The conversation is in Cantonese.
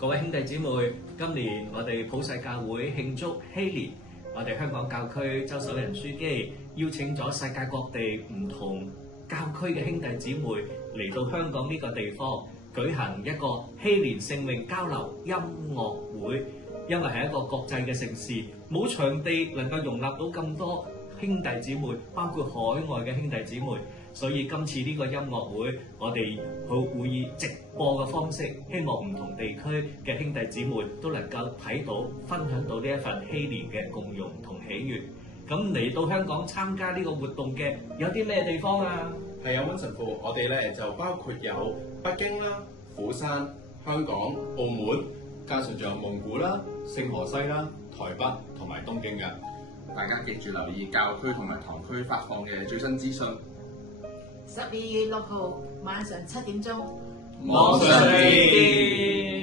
各位兄弟姊妹，今年我哋普世教會慶祝禧年，我哋香港教區周守仁書記邀請咗世界各地唔同教區嘅兄弟姊妹嚟到香港呢個地方舉行一個禧年聖詠交流音樂會。因為係一個國際嘅城市，冇場地能夠容納到咁多兄弟姊妹，包括海外嘅兄弟姊妹，所以今次呢個音樂會，我哋會以直播嘅方式，希望唔同地區嘅兄弟姊妹都能夠睇到、分享到呢一份禧年嘅共融同喜悅。咁嚟到香港參加呢個活動嘅有啲咩地方啊？係啊，溫神父，我哋咧就包括有北京啦、釜山、香港、澳門，加上仲有蒙古啦、聖荷西啦、台北同埋東京嘅。大家記住留意教區同埋堂區發放嘅最新資訊。12月6號晚上7點鐘，網上見。